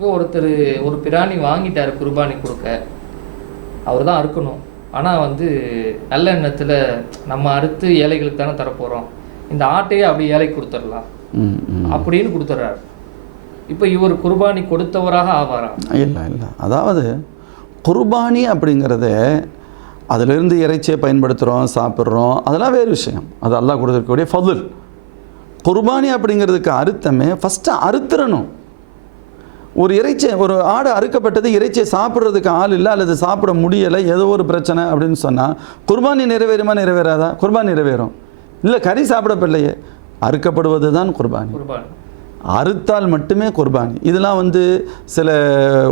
ஒருத்தர் ஒரு பிராணி வாங்கிட்டார் குர்பானி கொடுக்க. அவர் தான் அறுக்கணும். ஆனால் வந்து நல்ல எண்ணத்தில் நம்ம அறுத்து ஏழைகளுக்கு தானே தரப்போகிறோம் இந்த ஆட்டையே அப்படியே ஏழைக்கு கொடுத்துடலாம். ம், ம். அப்படின்னு கொடுத்துட்றாரு இப்போ இவர் குர்பானி கொடுத்தவராக ஆவாரா? இல்லை இல்லை. அதாவது குர்பானி அப்படிங்கிறது அதிலிருந்து இறைச்சியை பயன்படுத்துகிறோம் சாப்பிட்றோம். அதெல்லாம் வேறு விஷயம். அது அல்லாஹ் கொடுத்துருக்கக்கூடிய ஃபதுல். குர்பானி அப்படிங்கிறதுக்கு அர்த்தமே ஃபஸ்ட்டு அறுத்துறணும் ஒரு இறைச்சி ஒரு ஆடு அறுக்கப்பட்டது இறைச்சியை சாப்பிட்றதுக்கு ஆள் இல்லை அல்லது சாப்பிட முடியலை ஏதோ ஒரு பிரச்சனை அப்படின்னு சொன்னால் குர்பானி நிறைவேறுமா நிறைவேறாதா? குர்பானி நிறைவேறும். இல்லை கறி சாப்பிடப்படலையே. அறுக்கப்படுவது தான் குர்பானி. குர்பானி. அறுத்தால் மட்டுமே குர்பானி. இதெல்லாம் வந்து சில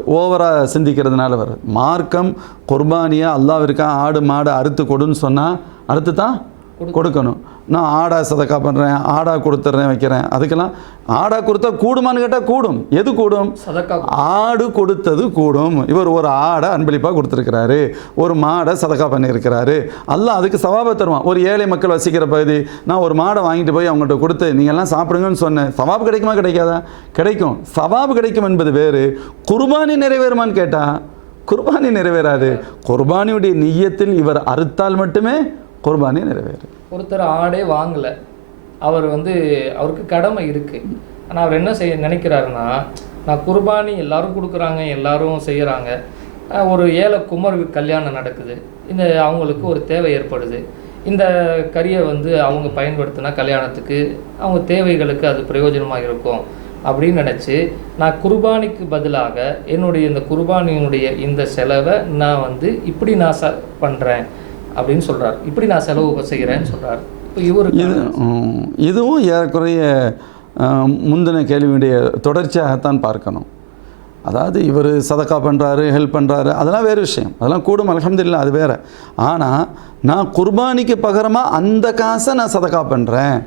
ஓவராக சிந்திக்கிறதுனால வருது மார்க்கம் குர்பானியை அல்லாவிற்கா ஆடு மாடு அறுத்து கொடுன்னு சொன்னால் அறுத்து தான் கொடுக்கணும். நான் ஆடா சதக்கா பண்ணுறேன் ஆடா கொடுத்துட்றேன் வைக்கிறேன். அதுக்கெல்லாம் ஆடா கொடுத்தா கூடுமான்னு கேட்டால் கூடும். எது கூடும்? சதக்கா ஆடு கொடுத்தது கூடும். இவர் ஒரு ஆடை அன்பளிப்பாக கொடுத்துருக்கிறாரு. ஒரு மாடை சதக்கா பண்ணியிருக்கிறாரு. அல்லாஹ் அதுக்கு சவாபை தருவான். ஒரு ஏழை மக்கள் வசிக்கிற பகுதி நான் ஒரு மாடை வாங்கிட்டு போய் அவங்கள்ட்ட கொடுத்து நீங்க எல்லாம் சாப்பிடுங்கன்னு சொன்னேன். சவாபு கிடைக்குமா கிடைக்காதா? கிடைக்கும். சவாபு கிடைக்கும் என்பது வேறு. குர்பானி நிறைவேறுமான்னு கேட்டால் குர்பானி நிறைவேறாது. குர்பானியுடைய நிய்யத்தில் இவர் அறுத்தால் மட்டுமே குர்பானி நிறைவேறும். ஒருத்தர் ஆடே வாங்கலை. அவர் வந்து அவருக்கு கடமை இருக்குது ஆனால் அவர் என்ன செய்ய நினைக்கிறாருன்னா நான் குர்பானி எல்லாரும் கொடுக்குறாங்க எல்லாரும் செய்கிறாங்க ஒரு ஏழை குமர் கல்யாணம் நடக்குது. இந்த அவங்களுக்கு ஒரு தேவை ஏற்படுது. இந்த கரியை வந்து அவங்க பயன்படுத்தினா கல்யாணத்துக்கு அவங்க தேவைகளுக்கு அது பிரயோஜனமாக இருக்கும். அப்படின்னு நினச்சி நான் குர்பானிக்கு பதிலாக என்னுடைய இந்த குர்பானியினுடைய இந்த செலவை நான் வந்து இப்படி நான் ச பண்ணுறேன் அப்படின்னு சொல்கிறார் இப்படி நான் செலவு செய்கிறேன்னு சொல்கிறார் இப்போ இவர் இது இதுவும் ஏறக்குறைய முந்தின கேள்வியுடைய தொடர்ச்சியாகத்தான் பார்க்கணும். அதாவது இவர் சதக்கா பண்ணுறாரு ஹெல்ப் பண்ணுறாரு அதெல்லாம் வேறு விஷயம். அதெல்லாம் கூடும் அல்ஹம்துலில்லாஹ் அது வேறு. ஆனால் நான் குர்பானிக்கு பகரமாக அந்த காசை நான் சதக்கா பண்ணுறேன்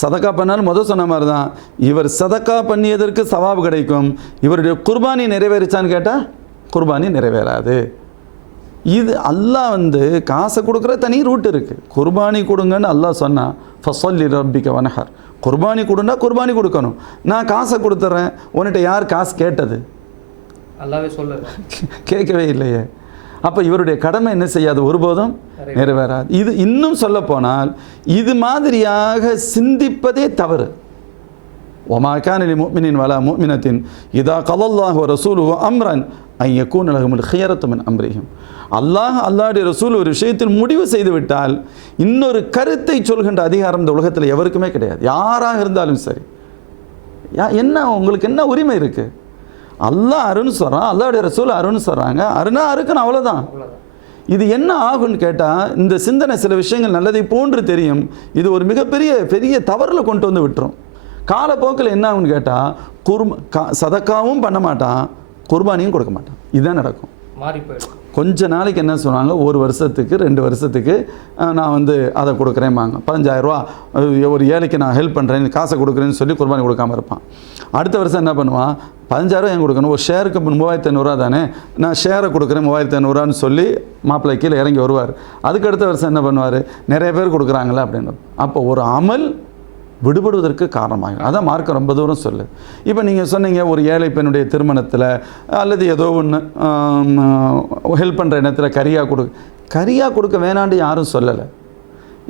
சதக்கா பண்ணாலும் முதல் சொன்ன மாதிரி தான் இவர் சதக்கா பண்ணியதற்கு சவாபு கிடைக்கும். இவருடைய குர்பானி நிறைவேறிச்சான்னு கேட்டால் குர்பானி நிறைவேறாது. இது அல்லாஹ் வந்து காசை கொடுக்குற தனி ரூட் இருக்குது குர்பானி கொடுங்கன்னு அல்லாஹ் சொன்னான் ஃபசல்லி ரப்பிக்க வனஹர். குர்பானி கொடுன்னா குர்பானி கொடுக்கணும். நான் காசை கொடுத்துட்றேன் உன்கிட்ட யார் காசு கேட்டது? நல்லாவே சொல்லுறேன் கேட்கவே இல்லையே. அப்போ இவருடைய கடமை என்ன செய்யாது? ஒருபோதும் நிறைவேறாது. இது இன்னும் சொல்ல போனால் இது மாதிரியாக சிந்திப்பதே தவறு. ஒமா கானலி முக்மினின் வலா முக்மினத்தின் இதா கலல்லாஹு ரசூலுஹு அம்ரன் ஐ யக்கூன் லஹுமுல் ஹியரத்து மின் அம்ரிஹிம். அல்லாஹ் அல்லாஹ்வுடைய ரசூல் ஒரு விஷயத்தில் முடிவு செய்துவிட்டால் இன்னொரு கருத்தை சொல்கின்ற அதிகாரம் இந்த உலகத்தில் எவருக்குமே கிடையாது. யாராக இருந்தாலும் சரி. யா என்ன உங்களுக்கு என்ன உரிமை இருக்குது அல்லாஹ் அருன்னு சொல்கிறான் அல்லாஹ்வுடைய ரசூல் அருண் சொல்கிறாங்க அருணா அருக்குன்னு அவ்வளோதான் இது என்ன ஆகும்னு கேட்டால் இந்த சிந்தனை சில விஷயங்கள் நல்லதை போன்று தெரியும். இது ஒரு மிகப்பெரிய பெரிய தவறில் கொண்டு வந்து விட்டுரும். காலப்போக்கில் என்ன ஆகும்னு கேட்டால் குர்மா கா சதக்காவும் பண்ண மாட்டான் குர்பானியும் கொடுக்க மாட்டான். இதுதான் நடக்கும். மாறி போயிடும். கொஞ்ச நாளைக்கு என்ன சொன்னாங்க? ஒரு வருஷத்துக்கு ரெண்டு வருஷத்துக்கு நான் வந்து அதை கொடுக்குறேன்பாங்க. பதினஞ்சாயிரரூவா ஒரு ஏழைக்கு நான் ஹெல்ப் பண்ணுறேன் காசை கொடுக்குறேன்னு சொல்லி குர்பானி கொடுக்காம இருப்பான். அடுத்த வருஷம் என்ன பண்ணுவான்? பதினஞ்சாயிரம் ஏன் கொடுக்கணும்? ஒரு ஷேருக்கு மூவாயிரத்தி ஐநூறுரூவா தானே? நான் ஷேரை கொடுக்குறேன் மூவாயிரத்தி ஐநூறுரூவான்னு சொல்லி மாப்பிள்ளை கீழே இறங்கி வருவார். அதுக்கு அடுத்த வருஷம் என்ன பண்ணுவார்? நிறைய பேர் கொடுக்குறாங்களே அப்படின்னு. அப்போ ஒரு அமல் விடுபடுவதற்கு காரணமாகும் அதான் மார்க்கம் ரொம்ப தூரம் சொல்லு. இப்போ நீங்கள் சொன்னீங்க ஒரு ஏழை பெண்ணுடைய திருமணத்தில் அல்லது ஏதோ ஒன்று ஹெல்ப் பண்ணுற இடத்துல கரியாக கொடு கரியாக கொடுக்க வேணாண்டு யாரும் சொல்லலை.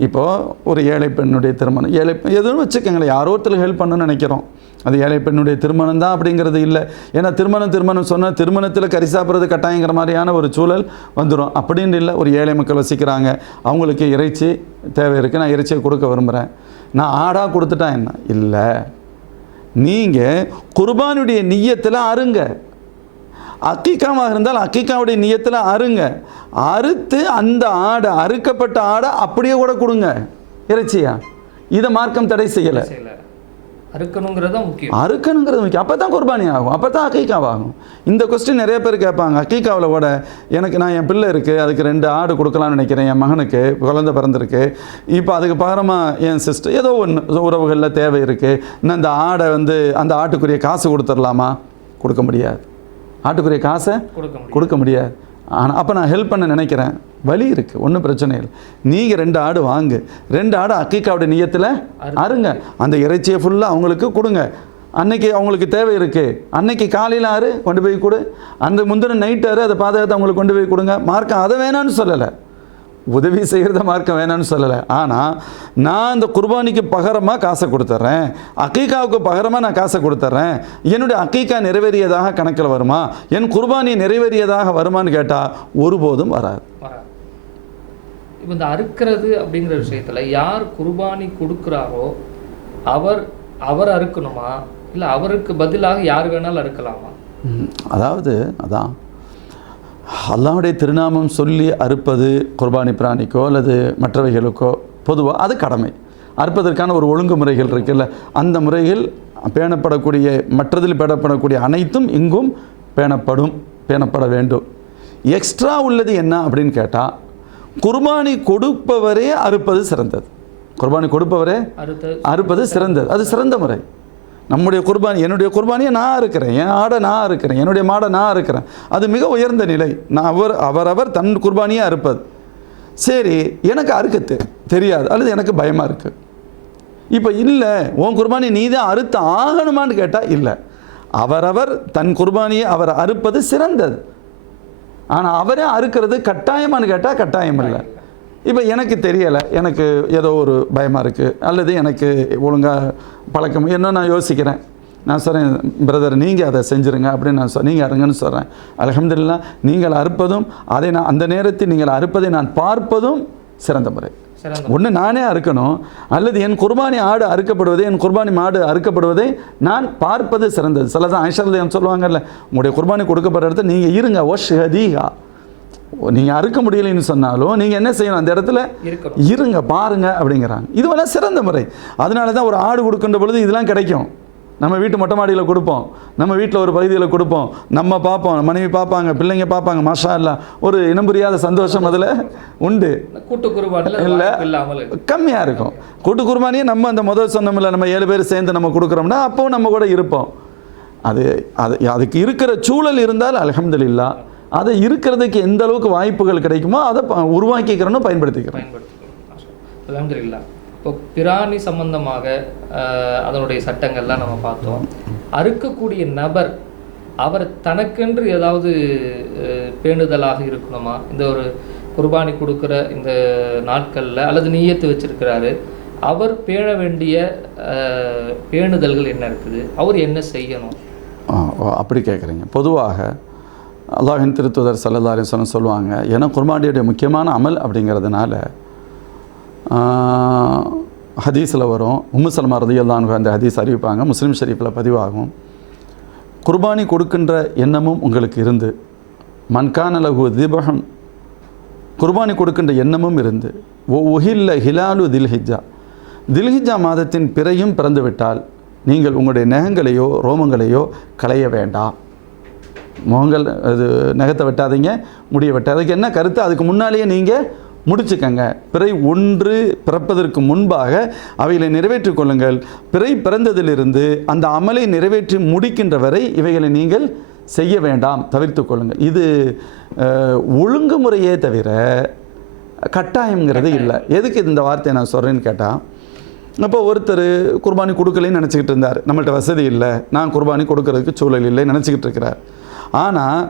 இப்போது ஒரு ஏழை பெண்ணுடைய திருமணம் ஏழை எதுவும் வச்சுக்கோங்களேன் யாரோ ஒருத்தருக்கு ஹெல்ப் பண்ணணும்னு நினைக்கிறோம். அது ஏழை பெண்ணுடைய திருமணம் தான் அப்படிங்கிறது இல்லை. ஏன்னா திருமணம் திருமணம் சொன்னால் திருமணத்தில் கறி சாப்பிட்றது கட்டாயங்கிற மாதிரியான ஒரு சூழல் வந்துடும் அப்படின்னு இல்லை ஒரு ஏழை மக்கள் வசிக்கிறாங்க. அவங்களுக்கு இறைச்சி தேவை இருக்குது நான் இறைச்சியை கொடுக்க விரும்புகிறேன் நான் ஆடாக கொடுத்துட்டா என்ன? இல்லை. நீங்கள் குர்பானுடைய நீயத்தில் அருங்க. அக்கீக்காவாக இருந்தால் அக்கிக்காவுடைய நீயத்தில் அருங்க. அறுத்து அந்த ஆடை அறுக்கப்பட்ட ஆடை அப்படியே கூட கொடுங்க. இறைச்சியா? இதை மார்க்கம் தடை செய்யலை. அறுக்கணுங்கிறது முக்கியம். அறுக்கணுங்கிறது முக்கியம். அப்போ தான் குர்பானி ஆகும். அப்போ தான் அக்கீக்காவாகும் இந்த கொஸ்டின் நிறைய பேர் கேட்பாங்க. அக்கீக்காவில் கூட எனக்கு நான் என் பிள்ளை இருக்குது அதுக்கு ரெண்டு ஆடு கொடுக்கலாம்னு நினைக்கிறேன் என் மகனுக்கு குழந்தை பிறந்திருக்கு. இப்போ அதுக்கு பகரமாக என் சிஸ்டர் ஏதோ ஒன்று உறவுகளில் தேவை இருக்குது இன்னும் இந்த ஆடை வந்து அந்த ஆட்டுக்குரிய காசு கொடுத்துடலாமா? கொடுக்க முடியாது. ஆட்டுக்குரிய காசை கொடுக்க முடியாது. ஆனால் அப்போ நான் ஹெல்ப் பண்ண நினைக்கிறேன். வழி இருக்குது ஒன்றும் பிரச்சனை இல்லை. நீங்கள் ரெண்டு ஆடு வாங்கு. ரெண்டு ஆடு அக்கிக்காவுடைய நியத்தில் அருங்க அந்த இறைச்சியை ஃபுல்லாக அவங்களுக்கு கொடுங்க. அன்னைக்கு அவங்களுக்கு தேவை இருக்குது அன்னைக்கு காலையில் ஆறு கொண்டு போய் கொடு. அந்த முந்தின நைட் ஆறு அதை பாதுகாத்து அவங்களுக்கு கொண்டு போய் கொடுங்க. மார்க்கம் அதை வேணான்னு சொல்லலை. உதவி செய்கிறத மார்க்கம் வேணாம்னு சொல்லலை. ஆனால் நான் இந்த குர்பானிக்கு பகரமாக காசை கொடுத்துட்றேன் அக்கீக்காவுக்கு பகரமாக நான் காசை கொடுத்துட்றேன் என்னுடைய அக்கீக்கா நிறைவேறியதாக கணக்கில் வருமா? என் குர்பானி நிறைவேறியதாக வருமான்னு கேட்டால் ஒருபோதும் வராது. இப்போ இந்த அறுக்கிறது அப்படிங்கிற விஷயத்துல யார் குர்பானி கொடுக்குறாரோ அவர் அவர் அறுக்கணுமா? இல்லை அவருக்கு பதிலாக யார் வேணாலும் அறுக்கலாமா? அதாவது அதான். அல்லாஹ்வுடைய திருநாமம் சொல்லி அறுப்பது குர்பானி பிராணிக்கோ அல்லது மற்றவைகளுக்கோ பொதுவாக அது கடமை. அறுப்பதற்கான ஒரு ஒழுங்குமுறைகள் இருக்குல்ல அந்த முறைகள் பேணப்படக்கூடிய மற்றதில் பேணப்படக்கூடிய அனைத்தும் இங்கும் பேணப்படும் பேணப்பட வேண்டும். எக்ஸ்ட்ரா உள்ளது என்ன அப்படின்னு கேட்டால் குர்பானி கொடுப்பவரே அறுப்பது சிறந்தது. குர்பானி கொடுப்பவரே அறுப்பது சிறந்தது. அது சிறந்த முறை. நம்முடைய குர்பானி என்னுடைய குர்பானியை நான் இருக்கிறேன் என் ஆடை நான் இருக்கிறேன் என்னுடைய மாடை நான் இருக்கிறேன் அது மிக உயர்ந்த நிலை. நான் அவர் அவரவர் தன் குர்பானியாக அறுப்பது. சரி எனக்கு அறுக்க தெரியாது. அல்லது எனக்கு பயமாக இருக்குது இப்போ இல்லை உன் குர்பானி நீ தான் அறுத்து ஆகணுமான்னு கேட்டால் இல்லை. அவரவர் தன் குர்பானியை அவர் அறுப்பது சிறந்தது. ஆனால் அவரே அறுக்கிறது கட்டாயமான்னு கேட்டால் கட்டாயம் இல்லை. இப்போ எனக்கு தெரியலை எனக்கு ஏதோ ஒரு பயமாக இருக்குது அல்லது எனக்கு ஒழுங்காக பழக்கம் என்ன நான் யோசிக்கிறேன். நான் சொல்கிறேன் பிரதர் நீங்கள் அதை செஞ்சுருங்க அப்படின்னு நான் சொ நீங்கள் அருங்கன்னு சொல்கிறேன் அல்ஹம்துலில்லாஹ் நீங்கள் அறுப்பதும் அதை நான் அந்த நேரத்தில் நீங்கள் அறுப்பதை நான் பார்ப்பதும் சிறந்த முறை. ஒன்று நானே அறுக்கணும் அல்லது என் குர்பானி ஆடு அறுக்கப்படுவதை என் குர்பானி மாடு அறுக்கப்படுவதை நான் பார்ப்பது சிறந்தது. சில தான் ஐஷர்ல சொல்லுவாங்கல்ல உங்களுடைய குர்பானி கொடுக்கப்படுற இடத்துல நீங்கள் இருங்க ஓ ஷதீகா நீங்கள் அறுக்க முடியலைன்னு சொன்னாலும் நீங்கள் என்ன செய்யணும்? அந்த இடத்துல இருங்க பாருங்க அப்படிங்கிறாங்க. இதுவெல்லாம் சிறந்த முறை. அதனால தான் ஒரு ஆடு கொடுக்கின்ற பொழுது இதெல்லாம் கிடைக்கும். நம்ம வீட்டு மொட்டை மாடியில் கொடுப்போம். நம்ம வீட்டில் ஒரு பகுதியில் கொடுப்போம். நம்ம பார்ப்போம். மனைவி பார்ப்பாங்க பிள்ளைங்க பார்ப்பாங்க மாஷா இல்லா ஒரு இனம் புரியாத சந்தோஷம் அதில் உண்டு. கூட்டு குருபானில் இல்ல. கம்மியாக இருக்கும். கூட்டு குர்பானியை நம்ம அந்த முதல் சொன்னோம்ல நம்ம ஏழு பேர் சேர்ந்து நம்ம கொடுக்குறோம்னா அப்போவும் நம்ம கூட இருப்போம். அது அது அதுக்கு இருக்கிற சூழல் இருந்தால் அல்ஹம்துலில்லாஹ் அதை இருக்கிறதுக்கு எந்த அளவுக்கு வாய்ப்புகள் கிடைக்குமோ அதை உருவாக்கிக்கிறோன்னு பயன்படுத்திக்கிறோம். பயன்படுத்திக்கிறோம். அல்ஹம்துலில்லாஹ் இப்போ பிராணி சம்பந்தமாக அதனுடைய சட்டங்கள்லாம் நம்ம பார்த்தோம். அறுக்கக்கூடிய நபர் அவர் தனக்கென்று ஏதாவது பேணுதலாக இருக்கணுமா? இந்த ஒரு குர்பானி கொடுக்குற இந்த நாட்களில் அல்லது நீயத்து வச்சிருக்கிறாரு அவர் பேண வேண்டிய பேணுதல்கள் என்ன இருக்குது? அவர் என்ன செய்யணும்? அப்படி கேட்குறீங்க பொதுவாக அல்லாஹின் திருத்துதர் சல்லல்லா அலிஸ்வலம் சொல்லுவாங்க ஏன்னா குர்பானியுடைய முக்கியமான அமல் அப்படிங்கிறதுனால ஹதீஸில் வரும். உம்முசல்மா ரதியல்லான் அந்த ஹதீஸ் அறிவிப்பாங்க முஸ்லீம் ஷரீஃபில் பதிவாகும். குர்பானி கொடுக்கின்ற எண்ணமும் உங்களுக்கு இருந்து மன்கான லகு தீபகம் குர்பானி கொடுக்கின்ற எண்ணமும் இருந்து ஒ உஹில்ல ஹிலாலு தில்ஹிஜா தில்ஹிஜா மாதத்தின் பிறையும் பிறந்துவிட்டால் நீங்கள் உங்களுடைய நகங்களையோ ரோமங்களையோ களைய வேண்டாம். முகங்கள் அது நகத்தை வெட்டாதீங்க முடிய வெட்ட அதுக்கு என்ன கருத்து? அதுக்கு முன்னாலேயே நீங்கள் முடிச்சுக்கங்க. பிறை ஒன்று பிறப்பதற்கு முன்பாக அவைகளை நிறைவேற்றிக் கொள்ளுங்கள். பிறை பிறந்ததிலிருந்து அந்த அமலை நிறைவேற்றி முடிக்கின்ற வரை இவைகளை நீங்கள் செய்ய வேண்டாம். தவிர்த்து கொள்ளுங்கள். இது ஒழுங்குமுறையே தவிர கட்டாயங்கிறது இல்லை. எதுக்கு இந்த வார்த்தையை நான் சொல்கிறேன்னு கேட்டால் அப்போ ஒருத்தர் குர்பானி கொடுக்கலைன்னு நினச்சிக்கிட்டு இருந்தார். நம்மள்ட்ட வசதி இல்லை. நான் குர்பானி கொடுக்கறதுக்கு சூழல் இல்லை நினச்சிக்கிட்டு இருக்கிறார். ஆனால்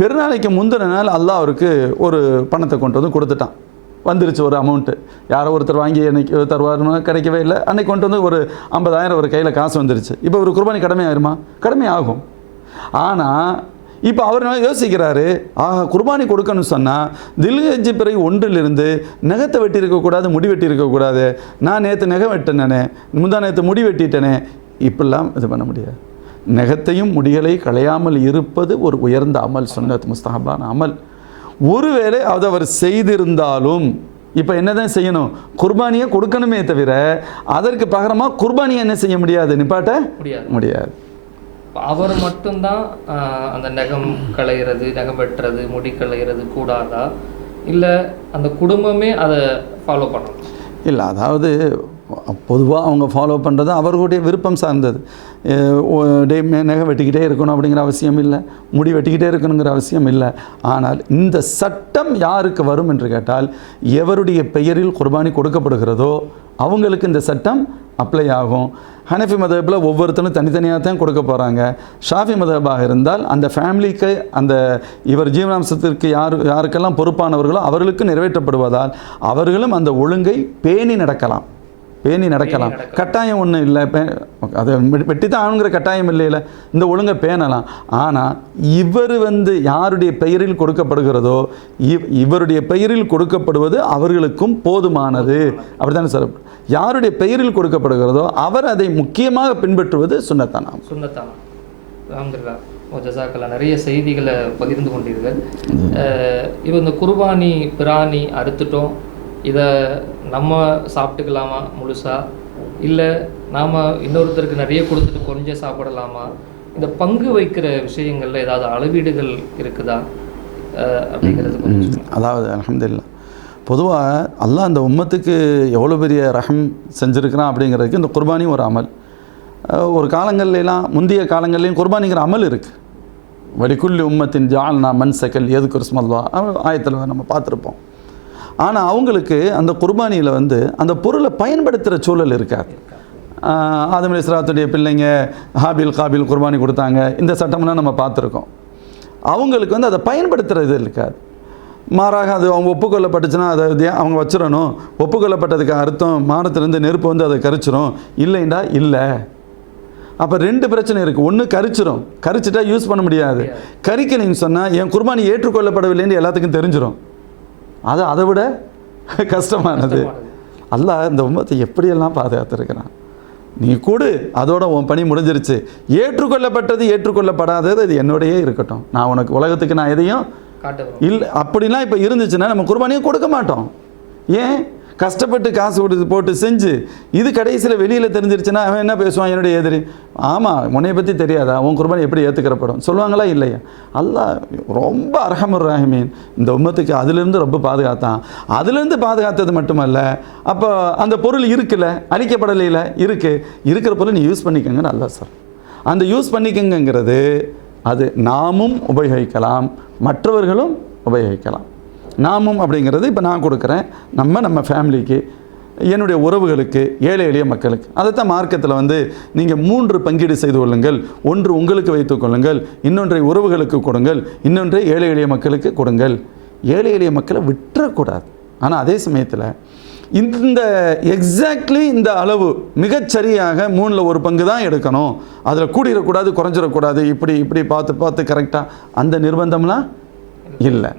பெருநாளைக்கு முந்தின நாள் அல்லாஹ் அவருக்கு ஒரு பணத்தை கொண்டு வந்து கொடுத்துட்டான். வந்துருச்சு ஒரு அமௌண்ட்டு யாரோ ஒருத்தர் வாங்கி என்னைக்கு தருவாருன்னு கிடைக்கவே இல்லை. அன்னைக்கு கொண்டு வந்து ஒரு ஐம்பதாயிரம் ஒரு கையில் காசு வந்துருச்சு. இப்போ ஒரு குர்பானி கடமை ஆயிருமா? கடமை ஆகும். ஆனால் இப்போ அவர் என்ன யோசிக்கிறாரு? ஆஹா குர்பானி கொடுக்கணும்னு சொன்னால் தில்ஹஜ்ஜி பிறை ஒன்றிலிருந்து நகத்தை வெட்டி இருக்கக்கூடாது முடி வெட்டி இருக்கக்கூடாது நான் நேற்று நகை வெட்டினேனே முந்தா நேற்று முடி வெட்டிட்டேனே. இப்படிலாம் இது பண்ண முடியாது. நகத்தையும் முடிகளை களையாமல் இருப்பது ஒரு உயர்ந்த அமல் சுன்னத் முஸ்தஹபான அமல். ஒருவேளை அது அவர் செய்திருந்தாலும் இப்போ என்னதான் செய்யணும்? குர்பானியை கொடுக்கணுமே தவிர அதற்கு பகரமாக குர்பானியை என்ன செய்ய முடியாது? நிப்பாட்ட முடியாது. முடியாது. அவர் மட்டும்தான் அந்த நகம் களையிறது நகம் வெட்டுறது முடி களையிறது கூடாதா? இல்லை அந்த குடும்பமே அதை ஃபாலோ பண்ணணும்? இல்லை அதாவது பொதுவாக அவங்க ஃபாலோ பண்ணுறது அவர்களுடைய விருப்பம் சார்ந்தது. டே மே- வெட்டிக்கிட்டே இருக்கணும் அப்படிங்கிற அவசியம் இல்லை. முடி வெட்டிக்கிட்டே இருக்கணுங்கிற அவசியம் இல்லை. ஆனால் இந்த சட்டம் யாருக்கு வரும் என்று கேட்டால் எவருடைய பெயரில் குர்பானி கொடுக்கப்படுகிறதோ அவங்களுக்கு இந்த சட்டம் அப்ளை ஆகும். ஹனஃபி மதபில் ஒவ்வொருத்தரும் தனித்தனியாக தான் கொடுக்க போகிறாங்க ஷாஃபி மதபாக இருந்தால் அந்த ஃபேமிலிக்கு அந்த இவர் ஜீவனாம்சத்திற்கு யார் யாருக்கெல்லாம் பொறுப்பானவர்களோ அவர்களுக்கு நிறைவேற்றப்படுவதால் அவர்களும் அந்த ஒழுங்கை பேணி நடக்கலாம். பேணி நடக்கலாம். கட்டாயம் ஒன்றும் இல்லை. பே அதை வெட்டி தான் ஆணுங்கிற கட்டாயம் இல்லையில. இந்த ஒழுங்கை பேணலாம். ஆனால் இவர் வந்து யாருடைய பெயரில் கொடுக்கப்படுகிறதோ இவ் இவருடைய பெயரில் கொடுக்கப்படுவது அவர்களுக்கும் போதுமானது. அப்படித்தானே சார்? யாருடைய பெயரில் கொடுக்கப்படுகிறதோ அவர் அதை முக்கியமாக பின்பற்றுவது சுண்ணத்தானாம் சுண்ணத்தானா? அலமதுல்லா ஜசாக்கல்லா நிறைய செய்திகளை பகிர்ந்து கொண்டீர்கள். இப்போ இந்த குர்பானி பிராணி அறுத்துட்டோம். இதை நம்ம சாப்பிட்டுக்கலாமா முழுசா? இல்லை நாம் இன்னொருத்தருக்கு நிறைய கொடுத்துட்டு கொஞ்சம் சாப்பிடலாமா? இந்த பங்கு வைக்கிற விஷயங்கள்ல ஏதாவது அளவீடுகள் இருக்குதா? அப்படிங்கிறது. அதாவது அல்ஹம்துலில்லாஹ் பொதுவாக அல்லாஹ் அந்த உம்மத்துக்கு எவ்வளோ பெரிய ரஹம் செஞ்சுருக்கிறான் அப்படிங்கிறதுக்கு இந்த குர்பானி ஒரு அமல். ஒரு காலங்கள்லாம் முந்தைய காலங்கள்லேயும் குர்பானிங்கிற அமல் இருக்குது வலிக்குள்ளி உம்மத்தின் ஜால்னா மண் சக்கல் எது குருஸ்மல்வா ஆயத்தில் நம்ம பார்த்துருப்போம். ஆனால் அவங்களுக்கு அந்த குர்பானியில் வந்து அந்த பொருளை பயன்படுத்துகிற சூழல் இருக்காது. ஆதம் இஸ்ராத்துடைய பிள்ளைங்க ஹாபில் காபில் குர்பானி கொடுத்தாங்க. இந்த சட்டம்லாம் நம்ம பார்த்துருக்கோம். அவங்களுக்கு வந்து அதை பயன்படுத்துகிறது இருக்காது. மாறாக அது அவங்க ஒப்புக்கொள்ளப்பட்டுச்சுன்னா அதை அவங்க வச்சிடணும். ஒப்புக்கொள்ளப்பட்டதுக்கு அர்த்தம் மானத்திலேருந்து நெருப்பு வந்து அதை கரிச்சிரும். இல்லைண்டா? இல்லை. அப்போ ரெண்டு பிரச்சனை இருக்குது ஒன்று கரிச்சிரும். கரிச்சிட்டா யூஸ் பண்ண முடியாது. கரிக்கலைன்னு சொன்னால் என் குர்பானி ஏற்றுக்கொள்ளப்படவில்லைன்னு எல்லாத்துக்கும் தெரிஞ்சிடும் அது அதை விட கஷ்டமானது. அல்லாஹ் இந்த உம்மத்தை எப்படியெல்லாம் பாதுகாத்துருக்கிறான்? நீ கொடு அதோட உன் பணி முடிஞ்சிருச்சு. ஏற்றுக்கொள்ளப்பட்டது ஏற்றுக்கொள்ளப்படாதது அது என்னோடையே இருக்கட்டும். நான் உனக்கு உலகத்துக்கு நான் எதையும் இல்லை அப்படிலாம் இப்போ இருந்துச்சுன்னா நம்ம குர்பானியை கொடுக்க மாட்டோம். ஏன்? கஷ்டப்பட்டு காசு கொடுத்து போட்டு செஞ்சு இது கடைசியில் வெளியில் தெரிஞ்சிருச்சுன்னா அவன் என்ன பேசுவான்? என்னுடைய எதிரி. ஆமாம் உன்னை பற்றி தெரியாதா? உன் குர்பானி எப்படி ஏற்றுக்கிறப்படும் சொல்லுவாங்களா இல்லையா? அல்லா ரொம்ப அரஹமுர் ரஹமீன். இந்த உம்மத்துக்கு அதுலேருந்து ரொம்ப பாதுகாத்தான். அதுலேருந்து பாதுகாத்தது மட்டுமல்ல அப்போ அந்த பொருள் இருக்குல்ல? அழிக்கப்படலையில் இருக்குது இருக்கிற பொருள் நீ யூஸ் பண்ணிக்கங்கன்னு நல்லா சார் அந்த யூஸ் பண்ணிக்கங்கிறது அது நாமும் உபயோகிக்கலாம் மற்றவர்களும் உபயோகிக்கலாம். நாமும் அப்படிங்கிறது இப்போ நான் கொடுக்குறேன். நம்ம நம்ம ஃபேமிலிக்கு என்னுடைய உறவுகளுக்கு ஏழை எளிய மக்களுக்கு. அதைத்தான் மார்க்கத்தில் வந்து நீங்கள் மூன்று பங்கீடு செய்து கொள்ளுங்கள். ஒன்று உங்களுக்கு வைத்துக் கொள்ளுங்கள். இன்னொன்றை உறவுகளுக்கு கொடுங்கள். இன்னொன்றை ஏழை எளிய மக்களுக்கு கொடுங்கள். ஏழை எளிய மக்களை விட்டுறக்கூடாது. ஆனால் அதே சமயத்தில் இந்த எக்ஸாக்ட்லி இந்த அளவு மிகச்சரியாக மூணில் ஒரு பங்கு தான் எடுக்கணும். அதில் கூடிடக்கூடாது குறைஞ்சிடக்கூடாது இப்படி இப்படி பார்த்து பார்த்து கரெக்டாக அந்த நிர்பந்தம்லாம் இல்லை.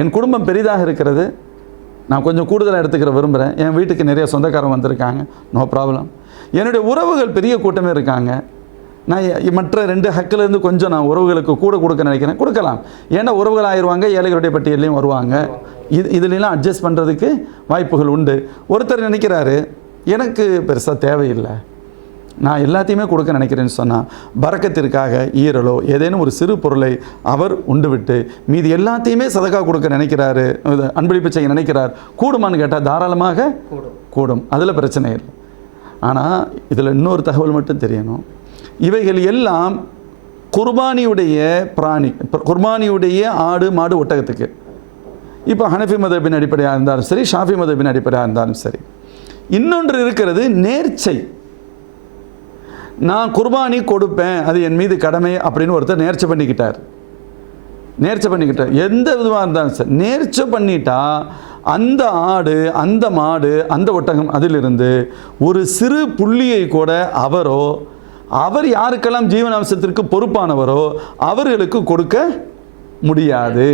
என் குடும்பம் பெரிதாக இருக்கிறது. நான் கொஞ்சம் கூடுதலாக எடுத்துக்கிற விரும்புகிறேன் என் வீட்டுக்கு நிறைய சொந்தக்காரங்க வந்திருக்காங்க. நோ ப்ராப்ளம் என்னுடைய உறவுகள் பெரிய கூட்டமே இருக்காங்க. நான் மற்ற ரெண்டு ஹக்கிலேருந்து கொஞ்சம் நான் உறவுகளுக்கு கூட கொடுக்க நினைக்கிறேன். கொடுக்கலாம். ஏன்னா உறவுகள் ஆயிடுவாங்க ஏழைகளுடைய பட்டியலையும் வருவாங்க. இது இதுலலாம் அட்ஜஸ்ட் பண்ணுறதுக்கு வாய்ப்புகள் உண்டு. ஒருத்தர் நினைக்கிறாரு எனக்கு பெருசாக தேவையில்லை. நான் எல்லாத்தையுமே கொடுக்க நினைக்கிறேன்னு சொன்னால் பறக்கத்திற்காக ஈரலோ ஏதேனும் ஒரு சிறு பொருளை அவர் உண்டு விட்டு மீதி எல்லாத்தையுமே சதக்கா கொடுக்க நினைக்கிறாரு அன்பளிப்பு செய்ய நினைக்கிறார் கூடுமான்னு கேட்டால் தாராளமாக கூடும். அதில் பிரச்சனை இல்லை. ஆனால் இதில் இன்னொரு தகவல் மட்டும் தெரியணும். இவைகள் எல்லாம் குர்பானியுடைய பிராணி குர்பானியுடைய ஆடு மாடு ஒட்டகத்துக்கு. இப்போ ஹனஃபி மதபின் அடிப்படையாக இருந்தாலும் சரி ஷாஃபி மதபின் அடிப்படையாக இருந்தாலும் சரி. இன்னொன்று இருக்கிறது நேர்ச்சை. நான் குர்பானி கொடுப்பேன் அது என் மீது கடமை அப்படின்னு ஒருத்தர் நேர்ச்சி பண்ணிக்கிட்டார். நேர்ச்சி பண்ணிக்கிட்டார். எந்த விதமாக இருந்தாலும் சார் நேர்ச்சி பண்ணிட்டா அந்த ஆடு அந்த மாடு அந்த ஒட்டகம் அதிலிருந்து ஒரு சிறு புள்ளியை கூட அவரோ அவர் யாருக்கெல்லாம் ஜீவனாம்சத்திற்கு பொறுப்பானவரோ அவர்களுக்கு கொடுக்க முடியாது.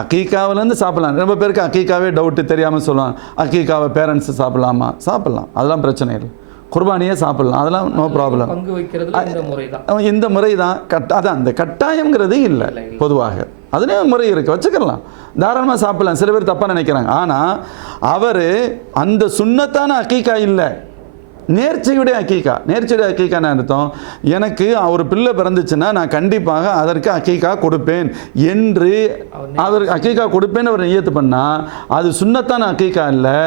அக்கீக்காவிலேருந்து சாப்பிடலாம். ரொம்ப பேருக்கு அக்கீக்காவே டவுட்டு தெரியாமல் சொல்லலாம் அக்கீக்காவை பேரண்ட்ஸு சாப்பிடலாமா? சாப்பிட்லாம். அதெல்லாம் பிரச்சனை இல்லை. குர்பானியே சாப்பிடலாம். அதெல்லாம் நோ ப்ராப்ளம் பங்கு வைக்கிறதுல இந்த முறை தான் இந்த முறை தான் கட் அதான் அந்த கட்டாயங்கிறது இல்லை பொதுவாக. அதுலேயும் முறை இருக்குது வச்சுக்கலாம். தாராளமாக சாப்பிடலாம். சில பேர் தப்பாக நினைக்கிறாங்க. ஆனால் அவர் அந்த சுண்ணத்தான அக்கீக்கா இல்லை. நேர்ச்சையுடைய அக்கீக்கா நேர்ச்சையுடைய அக்கீக்கான அர்த்தம்? எனக்கு ஒரு பிள்ளை பிறந்துச்சுன்னா நான் கண்டிப்பாக அதற்கு அக்கீக்கா கொடுப்பேன் என்று அவர் அக்கீக்கா கொடுப்பேன்னு அவர் நியத்து பண்ணால் அது சுண்ணத்தான அக்கீக்கா இல்லை.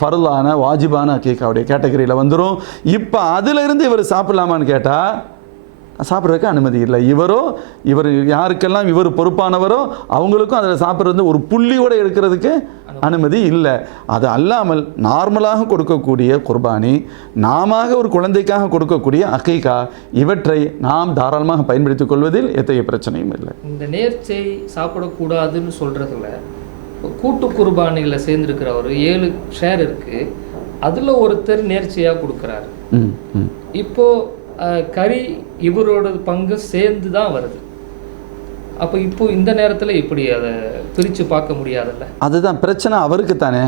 ஃபர்லான வாஜிபான அக்கீக்காவுடைய கேட்டகரியில் வந்துடும் இப்போ அதிலிருந்து இவர் சாப்பிடலாமான்னு கேட்டால் சாப்பிட்றதுக்கு அனுமதி இல்லை. இவரோ இவர் யாருக்கெல்லாம் இவர் பொறுப்பானவரோ அவங்களுக்கும் அதில் சாப்பிட்றது ஒரு புள்ளியோட எடுக்கிறதுக்கு அனுமதி. இல்லை. அது அல்லாமல் நார்மலாக கொடுக்கக்கூடிய குர்பானி நாம ஒரு குழந்தைக்காக கொடுக்கக்கூடிய அக்கைக்கா இவற்றை நாம் தாராளமாக பயன்படுத்திக் கொள்வதில் எத்தகைய பிரச்சனையும் இல்லை. இந்த நேர்ச்சை சாப்பிடக்கூடாதுன்னு சொல்கிறதுல கூட்டு குர்பானியில் சேர்ந்துருக்கிற ஒரு ஏழு ஷேர் இருக்குது அதில் ஒருத்தர் நேர்ச்சையாக கொடுக்குறாரு. ம் ம். இப்போ அஹ், கறி இவரோட பங்கு சேர்ந்து தான் வருது. அப்போ இப்போ இந்த நேரத்தில் இப்படி அதை பிரித்து பார்க்க முடியாதுல்ல? அதுதான் பிரச்சனை அவருக்கு தானே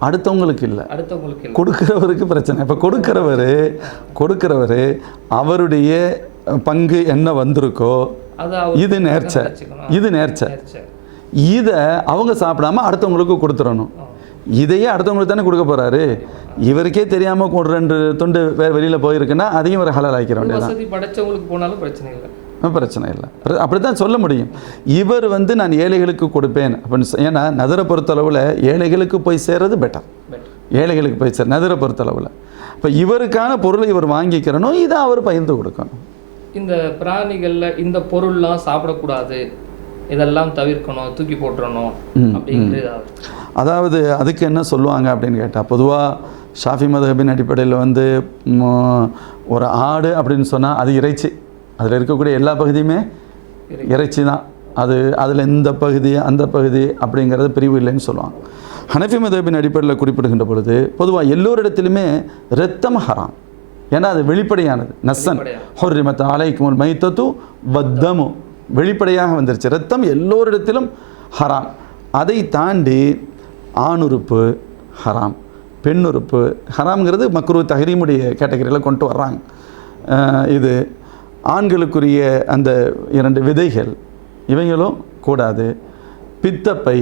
அடுத்தவங்களுக்கு இல்லை. அடுத்தவங்களுக்கு இல்லை. கொடுக்கிறவருக்கு பிரச்சனை. இப்போ கொடுக்கிறவர் கொடுக்கிறவர் அவருடைய பங்கு என்ன வந்திருக்கோ இது நேர்ச்சை. இது நேர்ச்சை. நேர்ச்சை. இதை அவங்க சாப்பிடாம அடுத்தவங்களுக்கு கொடுத்துடணும். இதையே அடுத்தவங்களுக்கு தானே கொடுக்க போறாரு? இவருக்கே தெரியாம ஒரு ரெண்டு துண்டு வேறு வெளியில் போயிருக்குன்னா அதையும் ஒரு ஹலால் ஆக்கிற வேண்டியதான் வசதி படைச்சவங்களுக்கு போனாலும் பிரச்சனை இல்லை. பிரச்சனை இல்லை. அப்படி தான் சொல்ல முடியும். இவர் வந்து நான் ஏழைகளுக்கு கொடுப்பேன். அப்படின்னு ஏன்னா நகரை பொறுத்தளவில் ஏழைகளுக்கு போய் சேர்றது பெட்டர் ஏழைகளுக்கு போய் சேர் நகரை பொறுத்தளவில். இப்போ இவருக்கான பொருளை இவர் வாங்கிக்கிறணும் இதை அவர் பகிர்ந்து கொடுக்கணும். இந்த பிராணிகளில் இந்த பொருள்லாம் சாப்பிடக்கூடாது. இதெல்லாம் தவிர்க்கணும் தூக்கி போட்டுறணும் அப்படிங்கிறது அதாவது அதுக்கு என்ன சொல்லுவாங்க அப்படின்னு கேட்டால் பொதுவாக ஷாஃபி மதஹபின் அடிப்படையில் வந்து ஒரு ஆடு அப்படின்னு சொன்னால் அது இறைச்சி. அதில் இருக்கக்கூடிய எல்லா பகுதியுமே இறைச்சி. தான். அது அதில் இந்த பகுதி அந்த பகுதி அப்படிங்கிறது பிரிவு இல்லைன்னு சொல்லுவாங்க. ஹனஃபி மதஹபின் அடிப்படையில் குறிப்பிடுகின்ற பொழுது பொதுவாக எல்லோரிடத்திலுமே ரத்தம் ஹராம். ஏன்னா அது வெளிப்படையானது. நஸ்ஸன். ஹொர்ரிமத் அலைக்கும் மைத்தத்து வத்தமு. வெளிப்படையாக வந்துருச்சு. ரத்தம் எல்லோரிடத்திலும் ஹராம். அதை தாண்டி ஆணுறுப்பு ஹராம் பெண்ணுறுப்பு ஹராம்ங்கிறது மக்ரூ தஹரீமுடைய கேட்டகரியில் கொண்டு வர்றாங்க. இது ஆண்களுக்குரிய அந்த இரண்டு விதைகள் இவைகளும் கூடாது. பித்தப்பை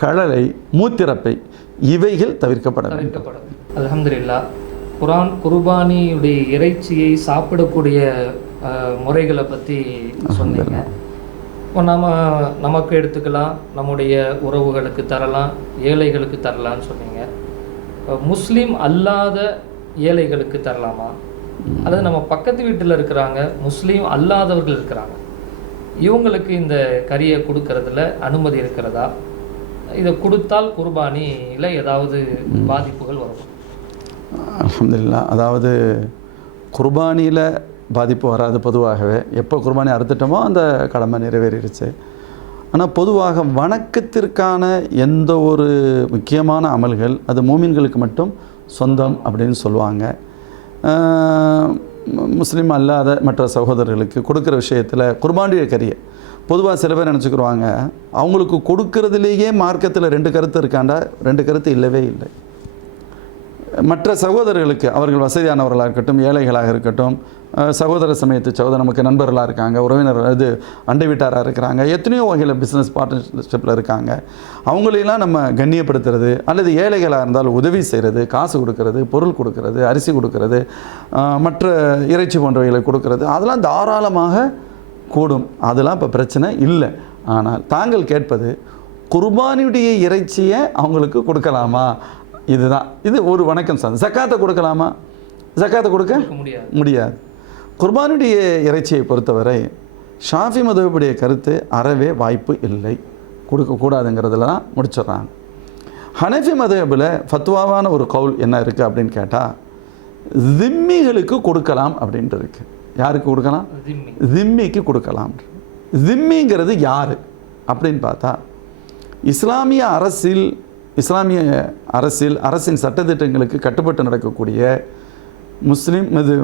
கழலை மூத்திரப்பை இவைகள் தவிர்க்கப்பட தவிர்க்கப்படும் அல்ஹம்துலில்லா குரான் குர்பானியுடைய இறைச்சியை சாப்பிடக்கூடிய முறைகளை பற்றி சொன்னீங்க. நம்ம நமக்கு எடுத்துக்கலாம் நம்முடைய உறவுகளுக்கு தரலாம் ஏழைகளுக்கு தரலாம்னு சொன்னீங்க. இப்போ முஸ்லீம் அல்லாத ஏழைகளுக்கு தரலாமா? அல்லது நம்ம பக்கத்து வீட்டில் இருக்கிறாங்க முஸ்லீம் அல்லாதவர்கள் இருக்கிறாங்க. இவங்களுக்கு இந்த கறியை கொடுக்கறதுல அனுமதி இருக்கிறதா? இதை கொடுத்தால் குர்பானியில் ஏதாவது பாதிப்புகள் வரும். அல்ஹம்துலில்லா அதாவது குர்பானியில் பாதிப்பு வராது பொதுவாகவே. எப்போ குர்பானி அறுத்துட்டோமோ அந்த கடமை நிறைவேறிடுச்சு. ஆனால் பொதுவாக வணக்கத்திற்கான எந்த ஒரு முக்கியமான அமல்கள் அது மூமின்களுக்கு மட்டும் சொந்தம் அப்படின்னு சொல்லுவாங்க. முஸ்லீம் அல்லாத மற்ற சகோதரர்களுக்கு கொடுக்குற விஷயத்தில் குர்பானிய கரியை. பொதுவாக சில பேர் நினச்சிக்கிடுவாங்க அவங்களுக்கு கொடுக்கறதுலேயே மார்க்கத்தில் ரெண்டு கருத்து இருக்காண்டா? ரெண்டு கருத்து இல்லவே இல்லை. மற்ற சகோதரர்களுக்கு அவர்கள் வசதியானவர்களாக இருக்கட்டும் ஏழைகளாக இருக்கட்டும் சகோதர சமயத்து சகோதரர் நமக்கு நண்பர்களாக இருக்காங்க உறவினர் இது அண்டை வீட்டாராக இருக்கிறாங்க எத்தனையோ வகையில் பிஸ்னஸ் பார்ட்னர்ஷிப்பில் இருக்காங்க. அவங்களையெல்லாம் நம்ம கண்ணியப்படுத்துறது அல்லது ஏழைகளாக இருந்தால் உதவி செய்கிறது காசு கொடுக்கறது பொருள் கொடுக்கறது அரிசி கொடுக்கறது மற்ற இறைச்சி போன்றவைகளை கொடுக்கறது அதெல்லாம் தாராளமாக கூடும். அதெல்லாம் இப்போ பிரச்சனை இல்லை. ஆனால் தாங்கள் கேட்பது குர்பானியுடைய இறைச்சியை அவங்களுக்கு கொடுக்கலாமா? இதுதான். இது ஒரு வணக்கம் சார். ஜக்காத்தை கொடுக்கலாமா? ஜக்காத்தை கொடுக்க? கொடுக்க முடியாது. முடியாது. குர்பானுடைய இறைச்சியை பொறுத்தவரை ஷாஃபி மதுவுடைய கருத்து அறவே வாய்ப்பு இல்லை. கொடுக்கக்கூடாதுங்கிறதுல தான் முடிச்சிடுறாங்க. ஹனஃபி மதுஹபில் ஃபத்வாவான ஒரு கவுல் என்ன இருக்குது அப்படின்னு கேட்டால் திம்மிகளுக்கு கொடுக்கலாம் அப்படின்ட்டு இருக்கு. யாருக்கு கொடுக்கலாம்? திம்மி. திம்மிக்கு கொடுக்கலாம். திம்மிங்கிறது யார் அப்படின்னு பார்த்தா இஸ்லாமிய அரசில் இஸ்லாமிய அரசில் அரசின் சட்டத்திட்டங்களுக்கு கட்டுப்பட்டு நடக்கக்கூடிய முஸ்லீம் இது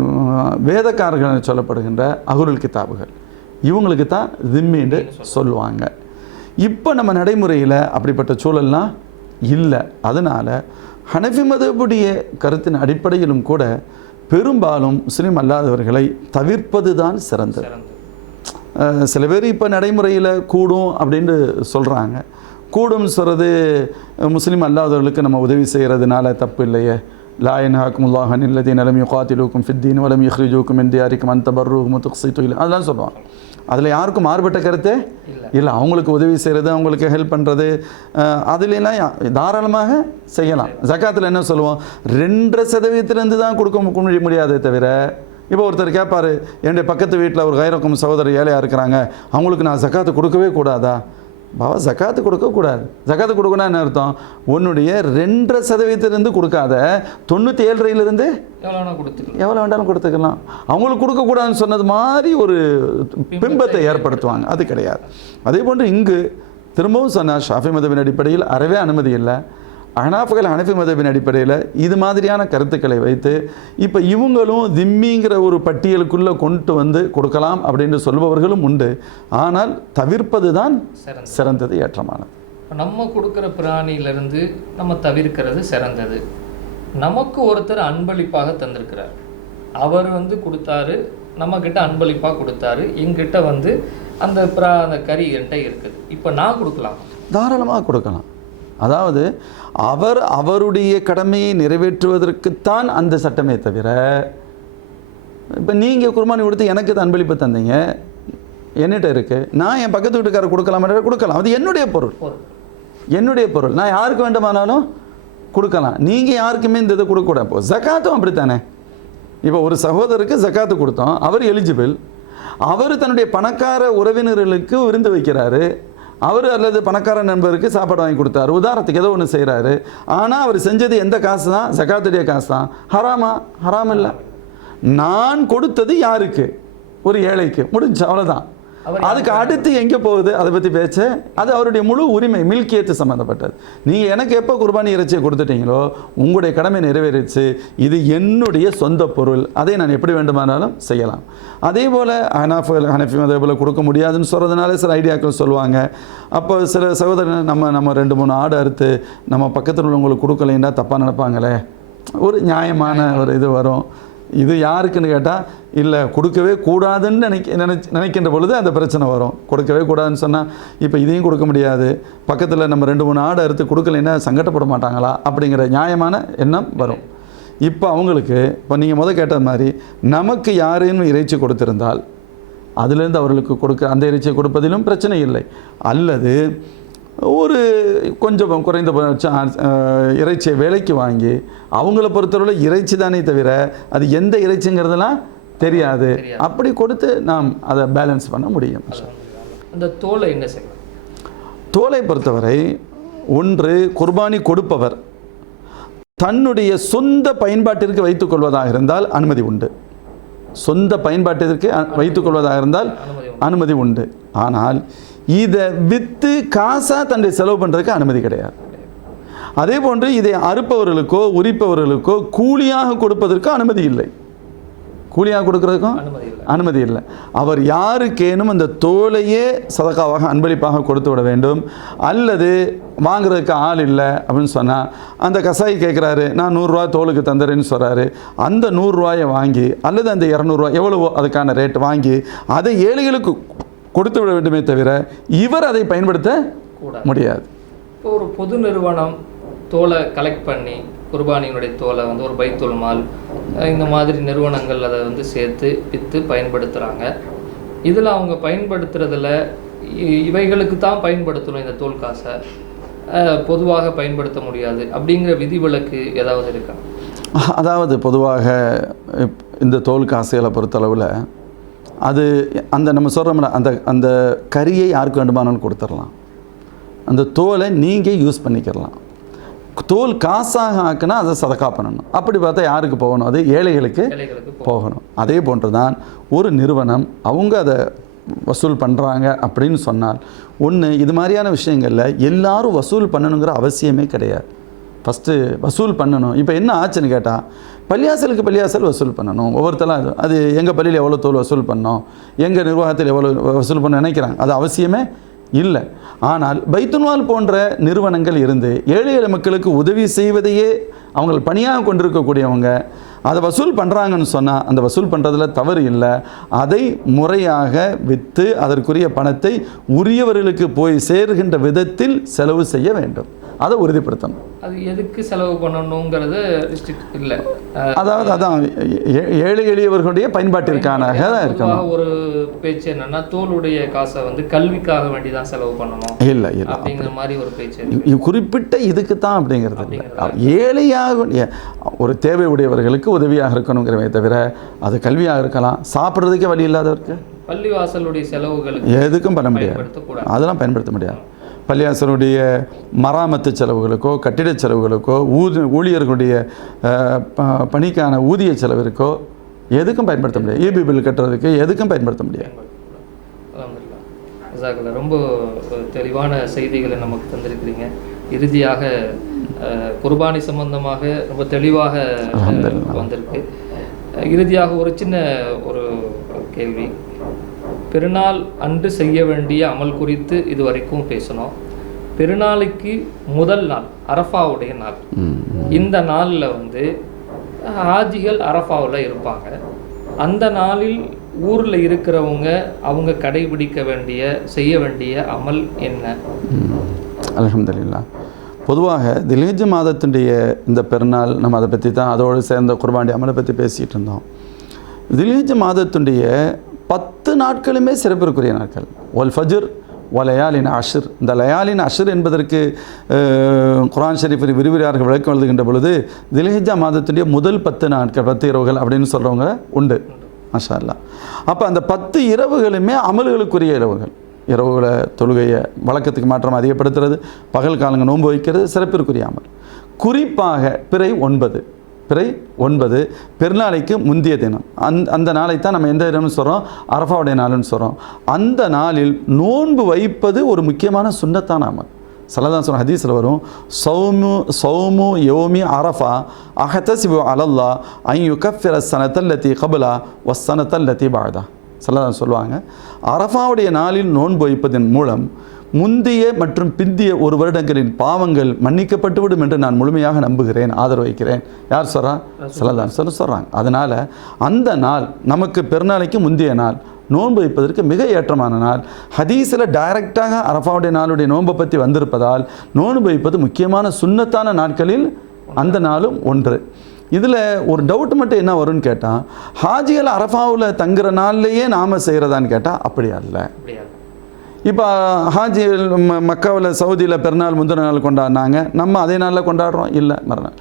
வேதக்காரர்கள் சொல்லப்படுகின்ற அகுருல் கிதாபுகள். இவங்களுக்கு தான் திம்மின்னு சொல்லுவாங்க. இப்போ நம்ம நடைமுறையில் அப்படிப்பட்ட சூழல்லாம் இல்லை. அதனால் ஹனஃபி மதபுடைய கருத்தின் அடிப்படையிலும் கூட பெரும்பாலும் முஸ்லீம் அல்லாதவர்களை தவிர்ப்பது தான் சிறந்தது. சில பேர் இப்போ நடைமுறையில் கூடும் அப்படின்னு சொல்கிறாங்க கூடும்னு சொல்கிறது முஸ்லீம் அல்லாதவர்களுக்கு நம்ம உதவி செய்கிறதுனால தப்பு இல்லையே. லா யன்ஹாக்குமுல்லாஹ் அனில் லதீன லம் யுகாத்திலூக்கும் ஃபித்தீன் வலம் யுஹ்ரிஜூக்கும் மின் தியாரிக்கும் அன் தபர்ருஹும் துக்ஸித்து இல்லை அதெல்லாம் சொல்லுவாங்க அதில் யாருக்கும் மாறுபட்ட கருத்தே இல்லை. அவங்களுக்கு உதவி செய்கிறது அவங்களுக்கு ஹெல்ப் பண்ணுறது அதுலாம் தாராளமாக செய்யலாம். ஜக்காத்தில் என்ன சொல்லுவோம்? ரெண்டரை சதவீதத்துலேருந்து தான் கொடுக்க முடியாதே தவிர இப்போ ஒருத்தர் கேட்பார் என்னுடைய பக்கத்து வீட்டில் ஒரு கைரக்கும் சகோதரர் ஏழையாக இருக்கிறாங்க அவங்களுக்கு நான் ஜக்காத்து கொடுக்கவே கூடாதா? பாவா ஜக்காத்து கொடுக்கக்கூடாது ஜக்காத்து கொடுக்கணும் என்ன அர்த்தம்? உன்னுடைய ரெண்டரை சதவீதத்துலேருந்து கொடுக்காத தொண்ணூற்றி ஏழரையிலேருந்து எவ்வளோ கொடுத்துக்கலாம். எவ்வளோ வேண்டாலும் கொடுத்துக்கலாம். அவங்களுக்கு கொடுக்கக்கூடாதுன்னு சொன்னது மாதிரி ஒரு பிம்பத்தை ஏற்படுத்துவாங்க. அது கிடையாது. அதே போன்று இங்கு திரும்பவும் சொன்னார் ஷாஃபி மதபின் அடிப்படையில் அறவே அனுமதி இல்லை. அனாஃபுகள் ஹனஃபி மதபின் அடிப்படையில் இது மாதிரியான கருத்துக்களை வைத்து இப்போ இவங்களும் திம்மிங்கிற ஒரு பட்டியலுக்குள்ளே கொண்டு வந்து கொடுக்கலாம் அப்படின்னு சொல்பவர்களும் உண்டு. ஆனால் தவிர்ப்பது தான் சிறந்தது. சிறந்தது ஏற்றமானது. நம்ம கொடுக்குற பிராணியிலிருந்து நம்ம தவிர்க்கிறது சிறந்தது. நமக்கு ஒருத்தர் அன்பளிப்பாக தந்திருக்கிறார். அவர் வந்து கொடுத்தாரு நம்ம கிட்ட அன்பளிப்பாக கொடுத்தாரு எங்கிட்ட வந்து அந்த பிரா அந்த கறி என்கிட்ட இருக்குது. இப்போ நான் கொடுக்கலாம். தாராளமாக கொடுக்கலாம். அதாவது அவர் அவருடைய கடமையை நிறைவேற்றுவதற்குத்தான் அந்த சட்டமே தவிர இப்போ நீங்கள் குர்பானி கொடுத்து எனக்கு அன்பளிப்பு தந்தீங்க என்னிட்ட இருக்குது நான் என் பக்கத்து வீட்டுக்காரர் கொடுக்கலாமா கொடுக்கலாம் அது என்னுடைய பொருள். என்னுடைய பொருள். நான் யாருக்கு வேண்டுமானாலும் கொடுக்கலாம். நீங்கள் யாருக்குமே இந்த இதை கொடுக்கக்கூடாது. இப்போ ஜக்காத்தும் அப்படித்தானே? இப்போ ஒரு சகோதரருக்கு ஜக்காத்து கொடுத்தோம் அவர் எலிஜிபிள். அவர் தன்னுடைய பணக்கார உறவினர்களுக்கு விருந்து வைக்கிறாரு. அவர் அல்லது பணக்கார நண்பருக்கு சாப்பாடு வாங்கி கொடுத்தாரு. உதாரணத்துக்கு ஏதோ ஒன்று செய்கிறாரு ஆனால் அவர் செஞ்சது எந்த காசு தான் ஜக்காத்துடைய காசு தான் ஹராமா? ஹராம் இல்லை நான் கொடுத்தது யாருக்கு? ஒரு ஏழைக்கு. முடிஞ்சு அவ்வளோதான் அதுக்கு அடுத்து எங்கே போகுது? அதை பற்றி பேச்சு. அது அவருடைய முழு உரிமை மில்கியத்து சம்மந்தப்பட்டது நீங்கள் எனக்கு எப்போ குர்பானி இறைச்சியை கொடுத்துட்டீங்களோ உங்களுடைய கடமை நிறைவேறிச்சு இது என்னுடைய சொந்த பொருள். அதை நான் எப்படி வேண்டுமானாலும் செய்யலாம். அதே போல் ஹனாஃப் ஹனஃபி அதே போல் கொடுக்க முடியாதுன்னு சொல்கிறதுனால சில ஐடியாக்கள் சொல்லுவாங்க. அப்போ சில சகோதரர் நம்ம நம்ம ரெண்டு மூணு ஆடு அறுத்து நம்ம பக்கத்தில் உள்ளவங்களுக்கு கொடுக்கலைன்னா தப்பாக நினைப்பாங்களே? ஒரு நியாயமான ஒரு இது வரும். இது யாருக்குன்னு கேட்டால் இல்லை கொடுக்கவே கூடாதுன்னு நினைக்க நினைச் நினைக்கின்ற பொழுது அந்த பிரச்சனை வரும். கொடுக்கவே கூடாதுன்னு சொன்னால் இப்போ இதையும் கொடுக்க முடியாது. பக்கத்தில் நம்ம ரெண்டு மூணு ஆடை அறுத்து கொடுக்கலைன்னா சங்கட்டப்பட மாட்டாங்களா? அப்படிங்கிற நியாயமான எண்ணம் வரும். இப்போ அவங்களுக்கு இப்போ நீங்கள் முத கேட்ட மாதிரி நமக்கு யாரேனும் இறைச்சி கொடுத்திருந்தால் அதிலிருந்து அவர்களுக்கு கொடுக்க அந்த இறைச்சியை கொடுப்பதிலும் பிரச்சனை இல்லை. அல்லது ஒரு கொஞ்சம் குறைந்தபட்சம் இறைச்சியை விலைக்கு வாங்கி அவங்கள பொறுத்தவரை இறைச்சி தானே தவிர அது எந்த இறைச்சிங்கிறதெல்லாம் தெரியாது. அப்படி கொடுத்து நாம் அதை பேலன்ஸ் பண்ண முடியும். அந்த தோலை என்ன செய்யலாம் தோலை பொறுத்தவரை ஒன்று குர்பானி கொடுப்பவர் தன்னுடைய சொந்த பயன்பாட்டிற்கு வைத்துக் கொள்வதாக இருந்தால் அனுமதி உண்டு. சொந்த பயன்பாட்டிற்கு அ- வைத்துக் கொள்வதாக இருந்தால் அனுமதி உண்டு. ஆனால் இதை விற்று காசாக தன்னுடைய செலவு பண்ணுறதுக்கு அனுமதி கிடையாது. அதே போன்று இதை அறுப்பவர்களுக்கோ உரிப்பவர்களுக்கோ கூலியாக கொடுப்பதற்கு அனுமதி இல்லை. கூலியாக கொடுக்கறதுக்கும் அனுமதி இல்லை. அனுமதி இல்லை. அவர் யாருக்கேனும் அந்த தோலையே சதக்காவாக அன்பளிப்பாக கொடுத்து விட வேண்டும். அல்லது வாங்குறதுக்கு ஆள் இல்லை அப்படின்னு சொன்னால் அந்த கசாயி கேட்குறாரு நான் நூறுரூவா தோலுக்கு தந்துறேன்னு சொல்கிறாரு அந்த நூறுரூவாயை வாங்கி அல்லது அந்த இரநூறுவா எவ்வளவோ அதுக்கான ரேட் வாங்கி அதை ஏழைகளுக்கு கொடுத்து விட வேண்டுமே தவிர இவர் அதை பயன்படுத்த முடியாது. ஒரு பொது நிறுவனம் தோலை கலெக்ட் பண்ணி குர்பானியினுடைய தோலை வந்து ஒரு பைத்தோல் மால் இந்த மாதிரி நிறுவனங்கள் அதை வந்து சேர்த்து விற்று பயன்படுத்துகிறாங்க இதில் அவங்க பயன்படுத்துறதில் இ- இவைகளுக்கு தான் பயன்படுத்தணும் இந்த தோல் காசை. பொதுவாக பயன்படுத்த முடியாது அப்படிங்கிற விதிவிலக்கு ஏதாவது இருக்கா? அதாவது பொதுவாக இந்த தோல் காசுகளை பொறுத்தளவில் அது அந்த நம்ம சொல்கிறோம்ல அந்த அந்த கறியை யாருக்கு வேண்டுமானாலும் கொடுத்துடலாம். அந்த தோலை நீங்கள் யூஸ் பண்ணிக்கிறலாம் தோல் காசாக ஆக்குனா அதை சதக்கா பண்ணணும். அப்படி பார்த்தா யாருக்கு போகணும்? அது ஏழைகளுக்கு போகணும். அதே போன்று தான் ஒரு நிறுவனம் அவங்க அதை வசூல் பண்ணுறாங்க அப்படின்னு சொன்னால் ஒன்று இது மாதிரியான விஷயங்களில் எல்லாரும் வசூல் பண்ணணுங்கிற அவசியமே கிடையாது. ஃபஸ்ட்டு வசூல் பண்ணணும். இப்போ என்ன ஆச்சுன்னு கேட்டால் பள்ளியாசலுக்கு பள்ளியாசல் வசூல் பண்ணணும். ஒவ்வொருத்தலாம் அது அது எங்கள் பள்ளியில் எவ்வளோ தோல் வசூல் பண்ணோம்? எங்கள் நிர்வாகத்தில் எவ்வளோ வசூல் பண்ண நினைக்கிறாங்க. அது அவசியமே இல்லை. ஆனால் பைத்துன்வால் போன்ற நிறுவனங்கள் இருந்து ஏழை எளிய மக்களுக்கு உதவி செய்வதையே அவங்கள் பணியாக கொண்டிருக்கக்கூடியவங்க அதை வசூல் பண்ணுறாங்கன்னு சொன்னால் அந்த வசூல் பண்ணுறதுல தவறு இல்லை. அதை முறையாக விற்று அதற்குரிய பணத்தை உரியவர்களுக்கு போய் சேருகின்ற விதத்தில் செலவு செய்ய வேண்டும். அதை உறுதிப்படுத்தணும். அது எதுக்கு செலவு பண்ணணுங்கிறது இல்லை. அதாவது அதான் ஏழை எளியவர்களுடைய பயன்பாட்டிற்கான தான் இருக்கணும். ஒரு பேச்சு என்னன்னா தோளுடைய காசை வந்து கல்விக்காக வேண்டி தான் செலவு பண்ணணும். இல்லை இல்லை அப்படிங்கிற மாதிரி ஒரு பேச்சு. குறிப்பிட்ட இதுக்கு தான் அப்படிங்கிறது ஏழையாக ஒரு தேவை உடையவர்களுக்கு உதவியாக இருக்கணுங்கிறவே தவிர அது கல்வியாக இருக்கலாம். சாப்பிட்றதுக்கே வழி இல்லாதவருக்கு. பள்ளிவாசலுடைய செலவுகளுக்கு எதுக்கும் பண்ண முடியாது. அதெல்லாம் பயன்படுத்த முடியாது. பள்ளியாசனுடைய மராமத்து செலவுகளுக்கோ கட்டிட செலவுகளுக்கோ ஊதி ஊழியர்களுடைய பணிக்கான ஊதிய செலவிற்கோ எதுக்கும் பயன்படுத்த முடியாது. இபி பில் கட்டுறதுக்கு எதுக்கும் பயன்படுத்த முடியாது. ரொம்ப தெளிவான செய்திகளை நமக்கு தந்திருக்கிறீங்க. இறுதியாக குர்பானி சம்பந்தமாக ரொம்ப தெளிவாக வந்திருக்கு. இறுதியாக ஒரு சின்ன ஒரு கேள்வி. பெருநாள் அன்று செய்ய வேண்டிய அமல் குறித்து இது வரைக்கும் பேசணும் பெருநாளுக்கு முதல் நாள் அரஃபாவுடைய நாள். இந்த நாளில் வந்து ஹாஜிகள் அரஃபாவில் இருப்பாங்க. அந்த நாளில் ஊரில் இருக்கிறவங்க அவங்க கடைபிடிக்க வேண்டிய செய்ய வேண்டிய அமல் என்ன? அல்ஹம்துலில்லாஹ் பொதுவாக திலேஜ் மாதத்தினுடைய இந்த பெருநாள் நம்ம அதை பற்றி தான் அதோடு சேர்ந்த குர்பாண்டி அமலை பற்றி பேசிகிட்டு இருந்தோம். திலேஜ் மாதத்துடைய பத்து நாட்களுமே சிறப்பிற்குரிய நாட்கள். ஒல் ஃபஜ்ர் ஒ லயாலின் அஷர். இந்த லயாலின் அஷர் என்பதற்கு குரான் ஷெரீஃபின் ஷரீஃபில் விரிவிரியார்கள் விளக்கம் எழுதுகின்ற பொழுது திலேஜா மாதத்துடைய முதல் பத்து நாட்கள் பத்து இரவுகள் அப்படின்னு சொல்கிறவங்க உண்டு. மாஷா அல்லாஹ் அப்போ அந்த பத்து இரவுகளுமே அமல்களுக்குரிய இரவுகள். இரவுகளை தொழுகையை வழக்கத்துக்கு மாற்றம் அதிகப்படுத்துறது பகல் காலங்கள் நோன்பு வைக்கிறது சிறப்பிற்குரிய அமல். குறிப்பாக பிறை ஒன்பது. பிறை ஒன்பது பெருநாளைக்கு முந்திய தினம். அந் அந்த நாளை தான் நம்ம எந்த தினம்னு சொல்கிறோம் அரஃபாவுடைய நாள்னு சொல்கிறோம் அந்த நாளில் நோன்பு வைப்பது ஒரு முக்கியமான சுன்னத்தான அமல். சலதான் சொன்ன ஹதீஸில் வரும் சௌமு சௌமு யோமி அரஃபா அஹதசிபு அலல்லா ஐயு கஃபிர சனத்தல்லத்தி கபலா ஒஸ் சனத்தல்லத்தி பாதா சல்லதான் சொல்லுவாங்க அரஃபாவுடைய நாளில் நோன்பு வைப்பதன் மூலம் முந்தைய மற்றும் பிந்திய ஒரு வருடங்களின் பாவங்கள் மன்னிக்கப்பட்டுவிடும் என்று நான் முழுமையாக நம்புகிறேன் ஆதரவு வைக்கிறேன். யார் சொல்கிறா சல்லதான் சொல்ல சொல்கிறாங்க அதனால் அந்த நாள் நமக்கு பெருநாளைக்கு முந்தைய நாள் நோன்பு வைப்பதற்கு மிக ஏற்றமான நாள். ஹதீஸில் டைரக்டாக அரஃபாவுடைய நாளுடைய நோன்பை பற்றி வந்திருப்பதால் நோன்பு வைப்பது முக்கியமான சுன்னத்தான நாட்களில் அந்த நாளும் ஒன்று. இதில் ஒரு டவுட் மட்டும் என்ன வரும்னு கேட்டால் ஹாஜிகள் அரஃபாவில் தங்குற நாள்லேயே நாம் செய்கிறதான்னு கேட்டால் அப்படி அல்ல. அப்படியா இப்போ ஹாஜி ம மக்காவில் சவுதியில் பெருநாள் முந்தின நாள் கொண்டாடினாங்க. நம்ம அதே நாளில் கொண்டாடுறோம். இல்லை மறுநாள்.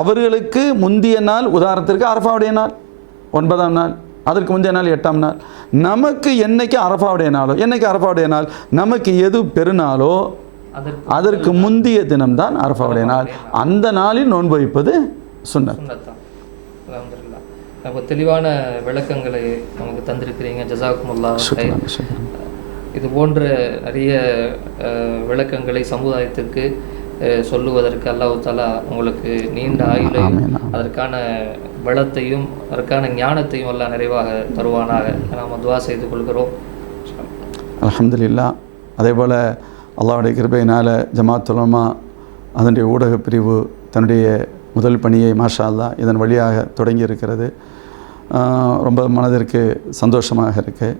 அவர்களுக்கு முந்திய நாள் உதாரணத்திற்கு அரஃபாவுடைய நாள் ஒன்பதாம் நாள் அதற்கு முந்தைய நாள் எட்டாம் நாள். நமக்கு என்னைக்கு அரஃபாவுடைய நாளோ என்னைக்கு அரஃபாவுடைய நாள்? நமக்கு எது பெருநாளோ அதற்கு முந்திய தினம்தான் அரஃபாவுடைய நாள். அந்த நாளில் நோன்பு வைப்பது. ரொம்ப தெளிவான விளக்கங்களை நமக்கு தந்திருக்கிறீங்க. ஜசாக்குமுல்லா. இது போன்ற நிறைய விளக்கங்களை சமுதாயத்திற்கு சொல்லுவதற்கு அல்லாஹ் தாலா உங்களுக்கு நீண்ட ஆயுளையும். அதற்கான பலத்தையும் அதற்கான ஞானத்தையும் எல்லாம் நிறைவாக தருவானாக. நாம் துவா செய்து கொள்கிறோம். அல்ஹம்துலில்லா. அதே போல் அல்லாஹ்வுடைய கிருபையினால் ஜமாத் உலமா அதனுடைய ஊடகப் பிரிவு தன்னுடைய முதல் பணியை மாஷா அல்லாஹ் இதன் வழியாக தொடங்கி இருக்கிறது ரொம்ப மனதிற்கு சந்தோஷமாக இருக்குது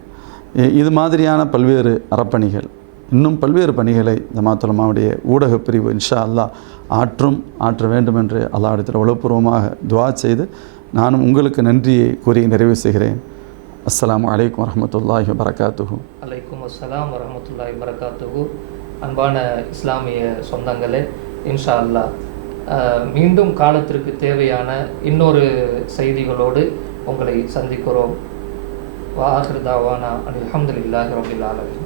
இது மாதிரியான பல்வேறு அறப்பணிகள் இன்னும் பல்வேறு பணிகளை ஜமாத்துலமாவுடைய ஊடகப் பிரிவு இன்ஷா அல்லாஹ் ஆற்றும் ஆற்ற வேண்டும் என்று அல்லாஹ்விடத்தில் உளப்பூர்வமாக துவா செய்து நானும் உங்களுக்கு நன்றியை கூறி நிறைவு செய்கிறேன். அஸ்லாம் வலைக்கம் வரமத்துல்லாஹி வபரகாத்துஹு. அலைக்கும் அஸ்லாம் வரமத்துல்லாஹி வரகாத்துஹு அன்பான இஸ்லாமிய சொந்தங்களே இன்ஷா அல்லாஹ். மீண்டும் காலத்திற்கு தேவையான இன்னொரு செய்திகளோடு உங்களை சந்திக்கிறோம். وآخر دعوانا أن الحمد لله رب العالمين.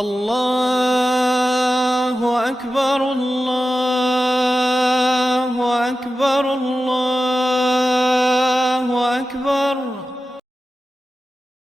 الله أكبر الله أكبر الله أكبر.